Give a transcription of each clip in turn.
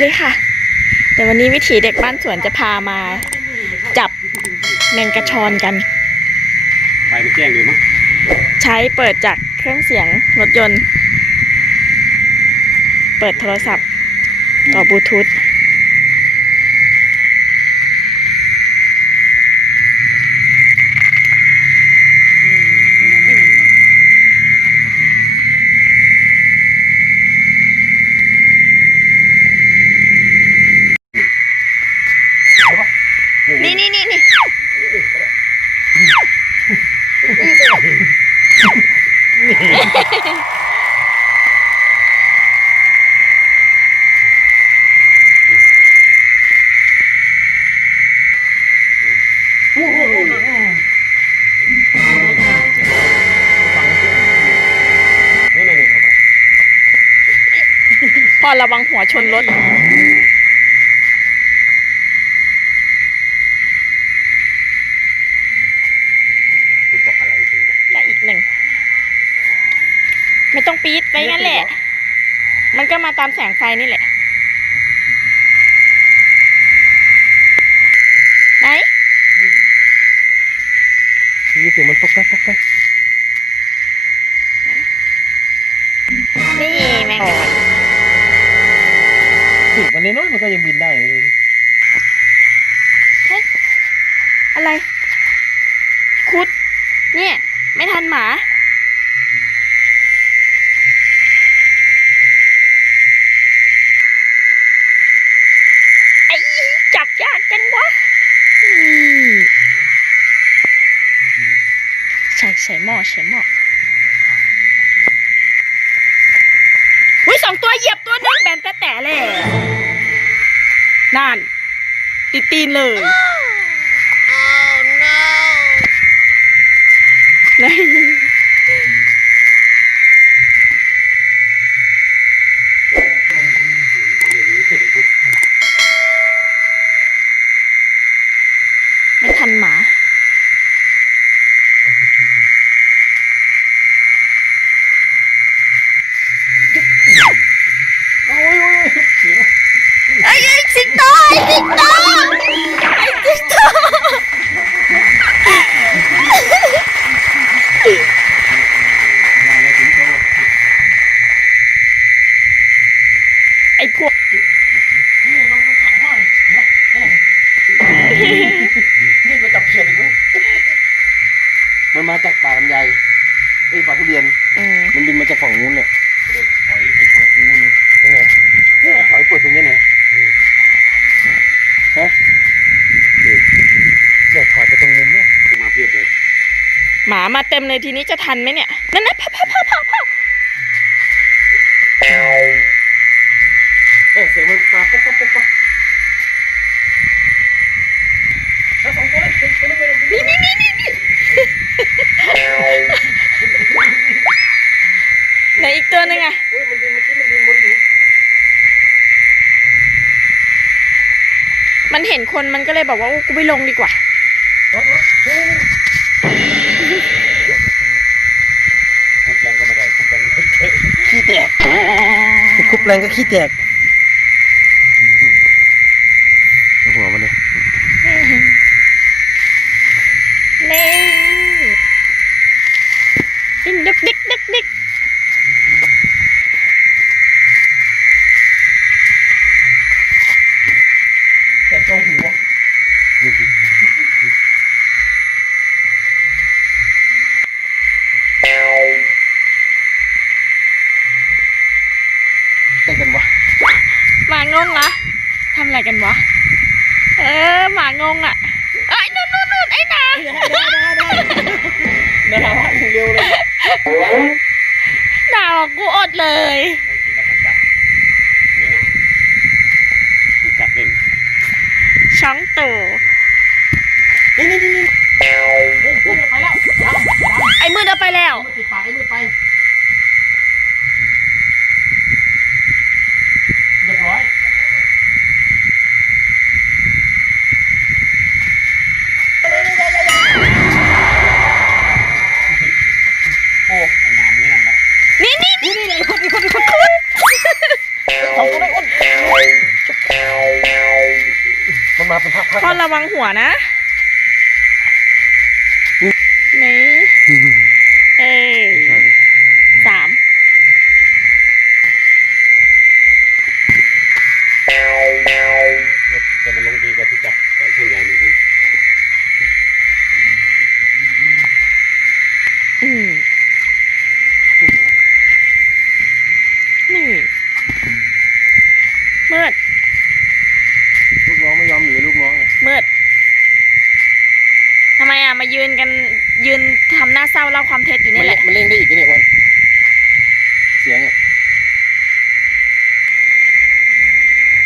สวัสดีค่ะ เดี๋ยววันนี้วิถีเด็กบ้านสวนจะพามาจับแมงกะชอนกัน ไปไปแจ้งเลยมั้งใช้เปิดจากเครื่องเสียงรถยนต์ เปิดโทรศัพท์ ต่อบลูทูธ นรถคุณบอกอะไรคุณบอกได้อีกหนึ่ง ไม่ต้องปี๊ดไปงั้นแหละ มันก็มาตามแสงไฟนี่แหละ ไหนนี่เสียงมันตกแป๊กตกแป๊กนี่แมงกะพรุน สิบวันน้อยมันก็ยังบินได้เลยอะไร คุด เนี่ย ไม่ทันหมา ไอ้ จับยากจังวะใส่ใส่หม้อใส่หม้อ อุ้ยสองตัวเหยียบตัวหนึงแบนแต่แต่เลยนั่น ติดตีนเลยไหน ไม่ทันหมา ไอ้ไอ้สิงโตไอ้สิงโตไอ้สิงโตไอ้พวก นี่ก็จับเขียดอีกไหมมันมาจากป่าลำไยไอ้ยป่าทุเรียน อืม มันบินมาจากฝั่งนู้นเนี่ยถอยไปเปิดตรงนู้นเลยตรงไหนเนี่ยถอยเปิดตรงนี้เนี่ยฮะเนี่ยถอยไปตรงมุมเนี่ยมาเพียบเลย หมามา เลยทีนี้จะทันไหมเนี่ยนั่นนะพ่อพ่อพ่อพ่อพ่อเอ้เสียงมันปลาป๊อกป๊อกป๊อกป๊อกแล้วสองตัวเลยตัวนึงเลยนี่นี่นี่นี่นี่ไหนอีกตัวนึงอะเอ้ยมันบินเมื่อกี้มันบินบนอยู่มันเห็นคนมันก็เลยบอกว่ากูไม่ลงดีกว่า คุบแรงก็ไม่ได้คุบแรงขี้แตก คุบแระวังหัวนะ ยืนทำหน้าเศร้าเล่าความเท็จอยู่นี่แหละ มันเล่นได้อีกนะเนี่ยอ้วันเสียงอะ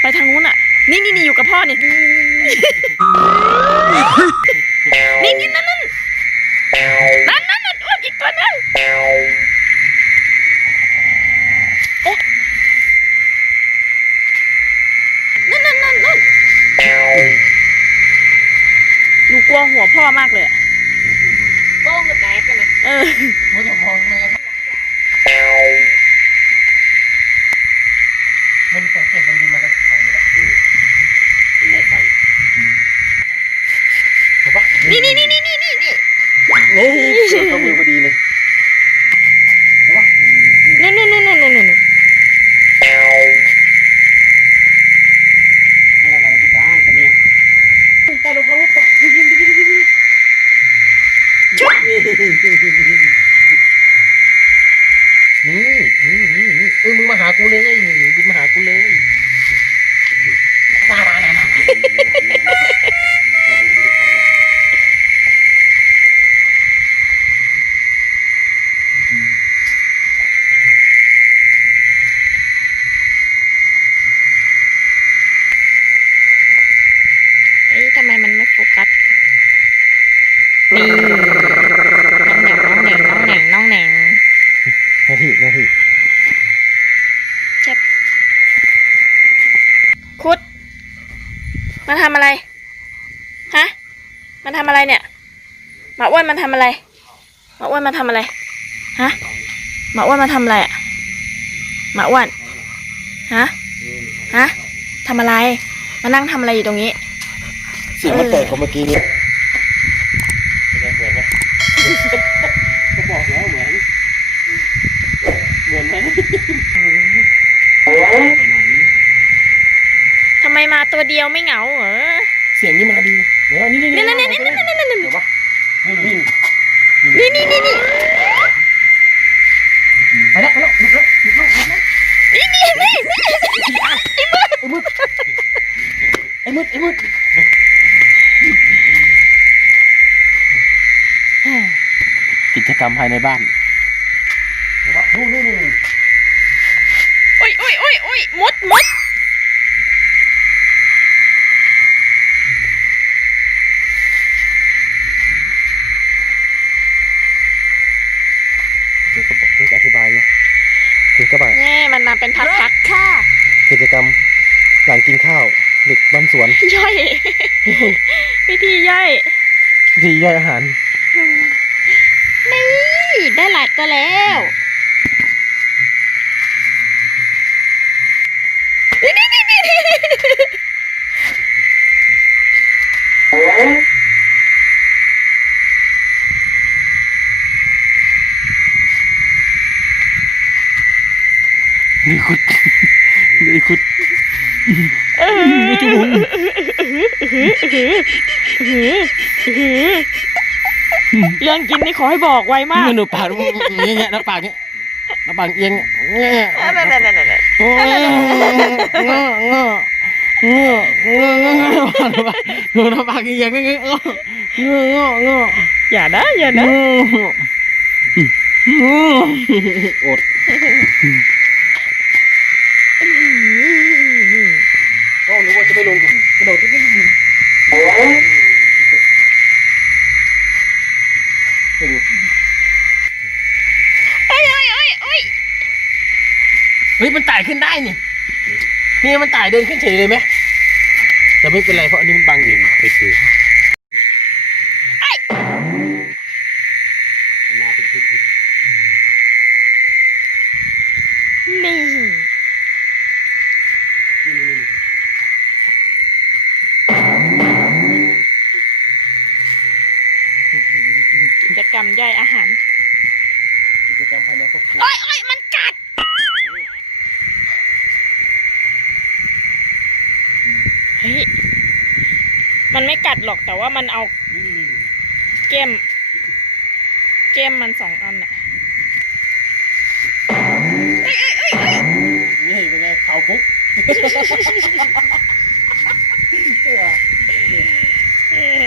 ไปทางนู้นอะ นี่นี่นี่อยู่กับพ่อนี่ นี่นี่นั่นนั่นนั่นนั่นนั่นอ้วนอีกตัวนึงเอ๊ะนั่นนั่นนั่นนั่นหนูกลัวหัวพ่อมากเลยอะ โป้งก็แตกกันนะ เออ มันจะมองไม่กระทั่งมันสังเกตมันยิงมาจากเขานี่แหละมันไม่ใครเห็นปะ นี่นี่นี่นี่นี่นี่นี่ นี่เจอข้อมือพอดีเลยเห็นปะ นู่นนู่นนู่นนู่นนู่นนู่น อะไรอะไรพี่จ้ากันเนี่ยตาลูกเขาตายิงยิงยิงยิงยิง ชุบ นี่นี่นี่นี่เออมึงมาหากูเลยบินมาหากูเลยมามามามา เอ้ยทำไมมันไม่โฟกัส นี่น้องแหน่งน้องแหน่งน้องแหน่งน้องแหน่งนาทีนาทีคุด มันทำอะไร ฮะ มันทำอะไรเนี่ยหมาอ้วนมันทำอะไรหมาอ้วนมันทำอะไร ฮะหมาอ้วนมันทำอะไรอะหมาอ้วน ฮะ ฮะทำอะไร มานั่งทำอะไรอยู่ตรงนี้ เสียงมันแตกกว่าเมื่อกี้เนี่ยเป็นไงเหมือนไหมก็บอกแล้วเหมือน เหมือนไหมไปไหน ทำไมมาตัว เดียวไม่เหงาเหรอเสียงนี่มาดีเดี๋ยวนี่นี่นี่นี่นี่นี่นี่นี่นี่เดี๋ยวปะนี่นี่นี่นี่นี่นี่ไปแล้วไปแล้วหลุดแล้วหลุดแล้วหลุดแล้วนี่นี่นี่นี่ไอ้มืดไอ้มืดไอ้มืดไอ้มืดกิจกรรมภายในบ้านเดี๋ยวปะนู่นนู่นนู่น อุ้ยอุ้ยอุ้ยอุ้ยมุดมุด เดี๋ยวก็บอกเดี๋ยวจะอธิบายเนี่ย เดี๋ยวก็บอกนี่มันมาเป็นพักพักค่ะ กิจกรรมหลังกินข้าวเด็กบ้านสวน ย่อย วิธีย่อยดีย่อยอาหาร นี่ ได้หลายตัวแล้วนี่นี่นี่นี่นี่ นี่คุดนี่คุด เออ ไม่จุ่ม เรื่องกินนี่ขอให้บอกไวมากมันดูปากเงี้ยเงี้ยแล้วปากเงี้ยแล้วปากเอียงเงี้ยนั่นนั่นนั่นนั่นโอ้ยเงองององององดูแล้วปากเอียงเงี้ยเงององออย่านะอย่านะอดก็นึกว่าจะไม่ลงก ระโดดก็ไม่ลงไปดูโอ้ยโอ้ยโอ้ยโอ้ยเฮ้ยมันไต่ขึ้นได้นี่นี่มันไต่เดินขึ้นเฉยเลยไหมแต่ไม่เป็นไรเพราะอันนี้มันบังอยู่ ไปดูมา แต่ว่ามันเอานี่นี่นี่เก้มเก้มมันสองอันอะเอ้ยเอ้ยเอ้ยเอ้ยนี่เป็นไงเข่าปุ๊บเออเออ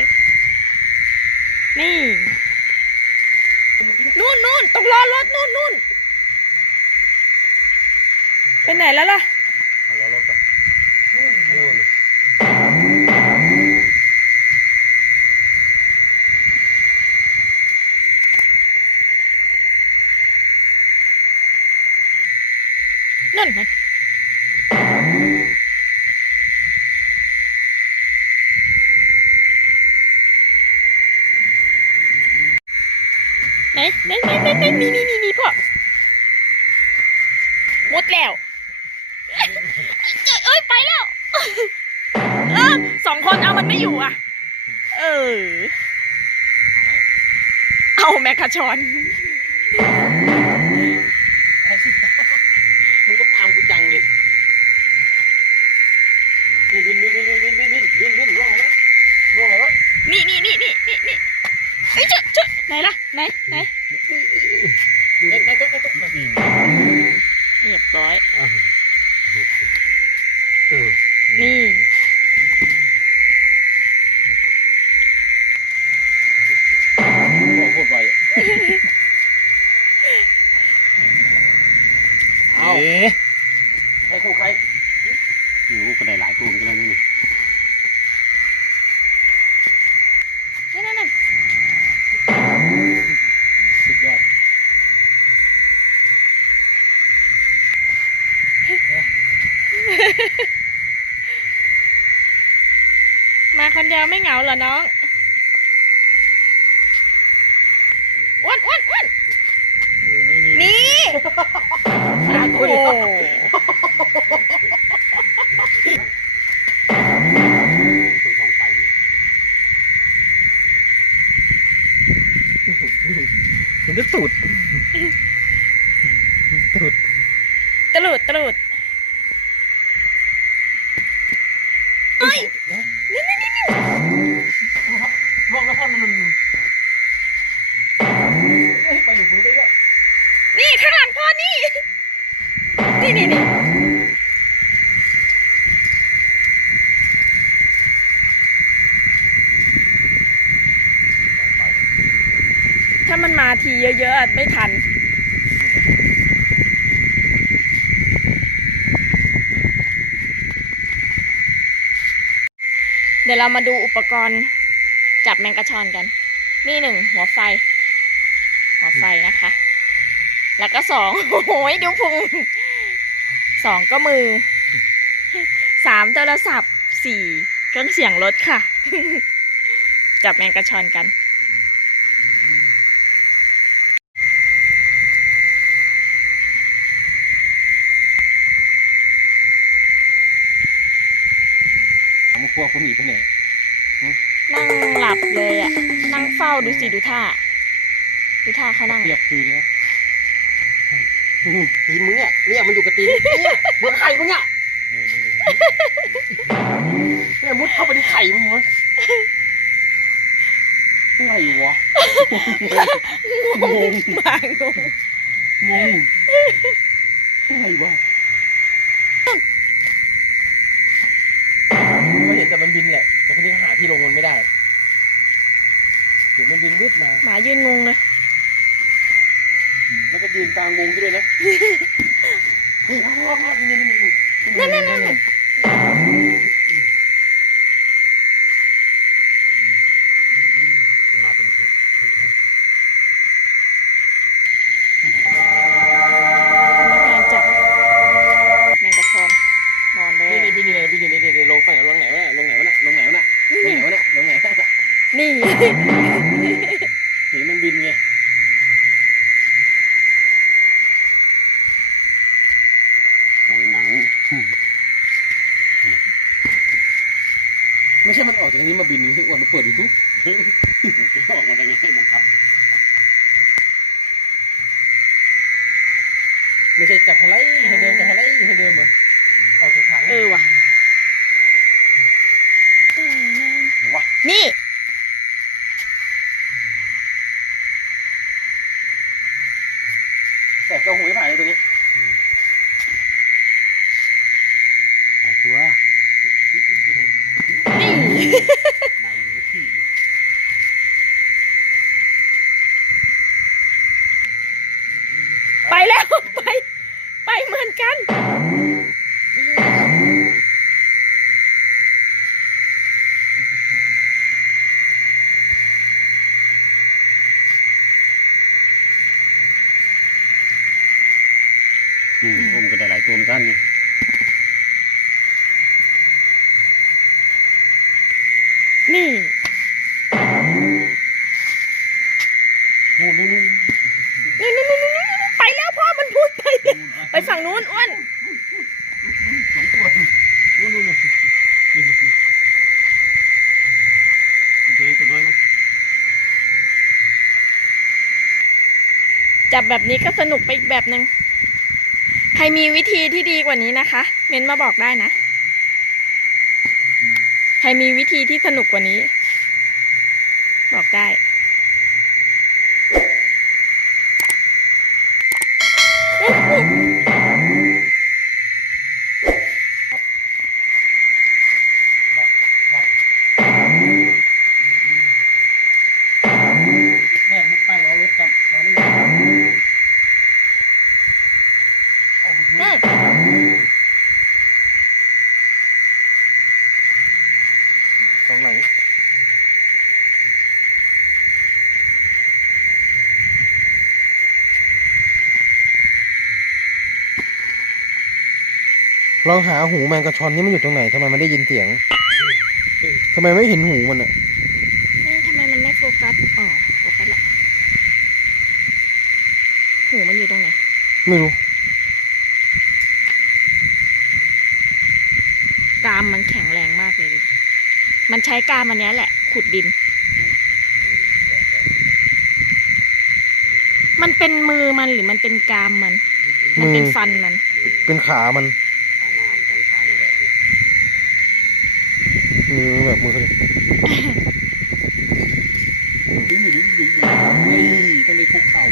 นี่นู่นนู่นตรงล้อรถนู่นนู่นไปไหนแล้วล่ะาแมคคาชอนมึงก็ตามกูจังเลยนี่บินบินบินบินบินบินบินบินร่วงไหนะร่วงไหนวะนี่นี่นี่นี่นี่นี่เอ้ยเจอเจอไหนล่ะไหนไหนเอ๊ะไอ้ตุ๊กไอ้ตุ๊กเรียบร้อย nhậu lên đón นี่นี่นี่ถ้ามันมาทีเยอะๆ ไม่ทัน เดี๋ยวเรามาดูอุปกรณ์จับแมงกะชอนกัน นี่หนึ่งหัวไฟ หัวไฟนะคะ แล้วก็สองโอ้โหดูพุง สองก็มือสามโทรศัพท์สี่เครื่องเสียงรถค่ะ จับแมงกะชอนกันผมกลัวคนหนีไปไหนนั่งหลับเลยอะนั่งเฝ้าดูสิดูท่า ดูท่าเขานั่ง เรียบคืนแล้ว ตีนมึงเนี่ยเนี่ยมันอยู่กับตีนเนี่ยอยู่กับไข่มึงเนี่ยเนี่ยมุดเข้าไปในไข่มึงวะอะไรวะงงมางงงงอะไรวะก็เห็นแต่มันบินแหละแต่คนนี้ก็หาที่ลงมันไม่ได้เดี๋ยวมันบินวืดมาหมายืนงงเลย แล้วก็ยืนกลางวงด้วยนะนี่พ่อพ่อพ่อนี่นี่นี่นั่นนั่นนั่นมัน ไม่ใช่มันออกจากนี้มาบินทุกวันมันเปิดอยู่ทุกจะออกมาได้ไงมันรับไม่ใช่จากทะเลทางเดิมจากทะเลทางเดิมเหรอออกจากทางเออว่ะ นี่ นี้ก็สนุกไปอีกแบบหนึ่งใครมีวิธีที่ดีกว่านี้นะคะ เม้นมาบอกได้นะ ใครมีวิธีที่สนุกกว่านี้ บอกได้ ลองหาหูแมงกระชอนนี่มันอยู่ตรงไหนทำไมมันได้ยินเสียงทำไมไม่เห็นหูมันอะนี่ทำไมมันไม่โฟกัส อ๋อ โฟกัสละ หูมันอยู่ตรงไหน ไม่รู้ กรามมันแข็งแรงมากเลยดูดิมันใช้กรามอันเนี้ยแหละ ขุดดิน มันเป็นมือมันหรือมันเป็นกรามมัน มันเป็นมือฟันมัน เป็นขามัน ขาหน้ามันสองขาเนี่ยแหละ มือแบบมือเขาเลยดึงดึงดึงดึงนี่ต้องได้คุกเข่า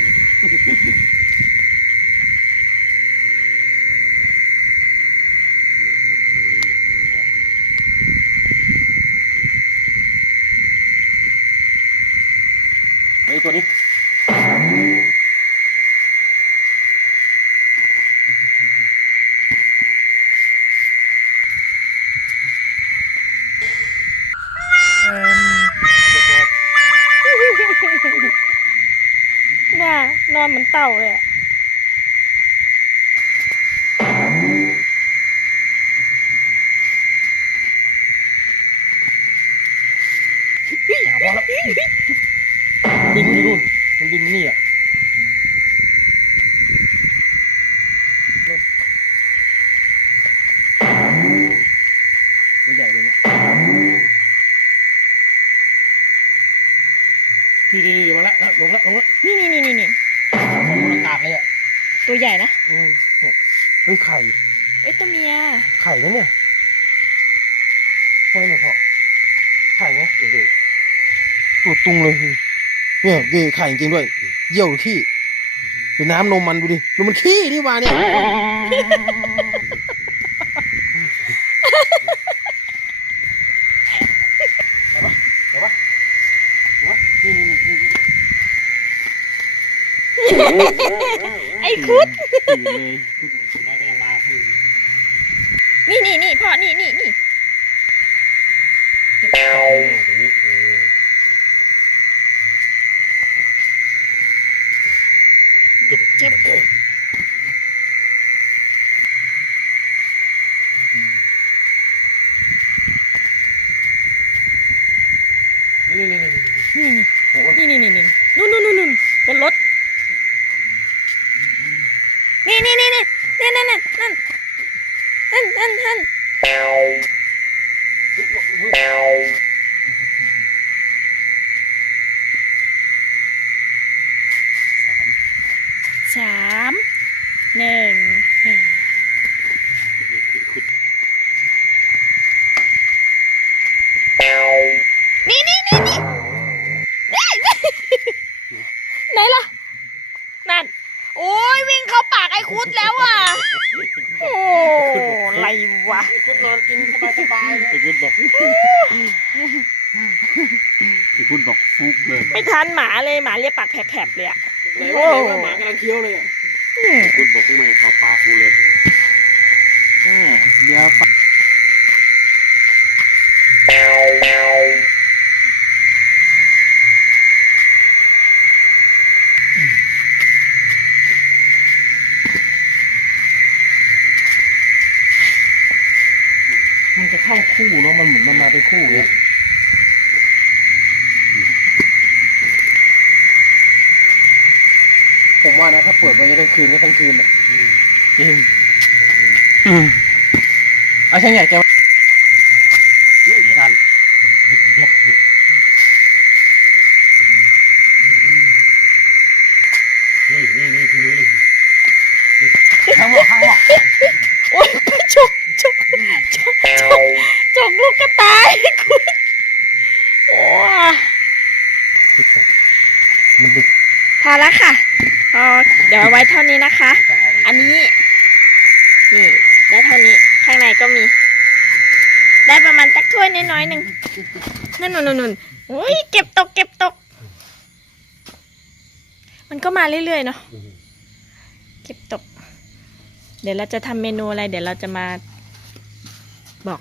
ใหญ่นะอืมเนี่ยเฮ้ยไข่เอ้ยตัวเมีย ไข่นะเนี่ยพวกนี้เนี่ยพ่อไข่ไหมตัวตุงเลยเนี่ยดีไข่จริงๆด้วยเยี่ยวหรือขี้หรือน้ำนมมันดูดิดูมันขี้นี่หว่าเนี่ย นี่นี่นี่นี่ ไอ้คุดนี่นี่นี่พ่อ นี่นี่นี่เจ็บ นี่นี่นี่นี่ นี่นี่นี่นี่นี่นู่นนู่นนู่นนู่นบนรถ นี่นี่นี่นี่นี่นั่นนั่นนั่นนั่นนั่นนั่น วะ คุณนอนกินสบายๆเลยคุณบอกคุณบอกฟุกเลย ไม่ทันหมาเลยหมาเรียกปาก แผลบๆเลยอะไหนว่าไหนว่าหมากำลังเคี้ยวเลยอะคุณบอกไม่เข้าปากกูเลยเดี๋ยวปะมันจะเข้าคู่เนาะมันเหมือนมันมาเป็นคู่เงี้ยผมว่านะถ้าเปิดไปกลางคืนก็กลางคืนอะจริงอืมเอาช่างใหญ่แกนั่นนี่นี่นี่พี่นุ้ยนี่ข้างหมดข้างหมดโอ๊ยไปจกจกจกจกจกลูกกระต่ายคุณโอ้ยมันดึกพอแล้วค่ะพอเดี๋ยวเอาไว้เท่านี้นะคะต้องเอาไปอันนี้นี่ได้เท่านี้ข้างในก็มี ได้ประมาณตักถ้วยน้อยๆหนึ่งนั่นนุ่นนุ่นโอ้ยเก็บตกเก็บตก มันก็มาเรื่อยๆเนาะเก็บตก เดี๋ยวเราจะทำเมนูอะไร เดี๋ยวเราจะมาบอก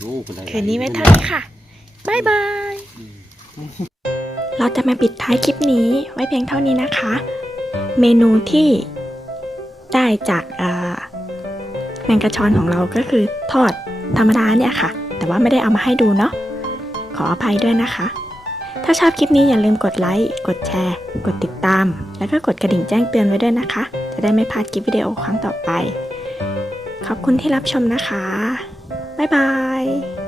ดูคุณได้คืนนี้ไว้เท่านี้ค่ะบายบาย เราจะมาปิดท้ายคลิปนี้ไว้เพียงเท่านี้นะคะ เมนูที่ได้จากแมงกระชอนของเราก็คือทอดธรรมดาเนี่ยค่ะ แต่ว่าไม่ได้เอามาให้ดูเนาะขออภัยด้วยนะคะ ถ้าชอบคลิปนี้อย่าลืมกดไลค์ กดแชร์ กดติดตาม แล้วก็กดกระดิ่งแจ้งเตือนไว้ด้วยนะคะ จะได้ไม่พลาดคลิปวิดีโอครั้งต่อไป ขอบคุณที่รับชมนะคะ บ๊ายบาย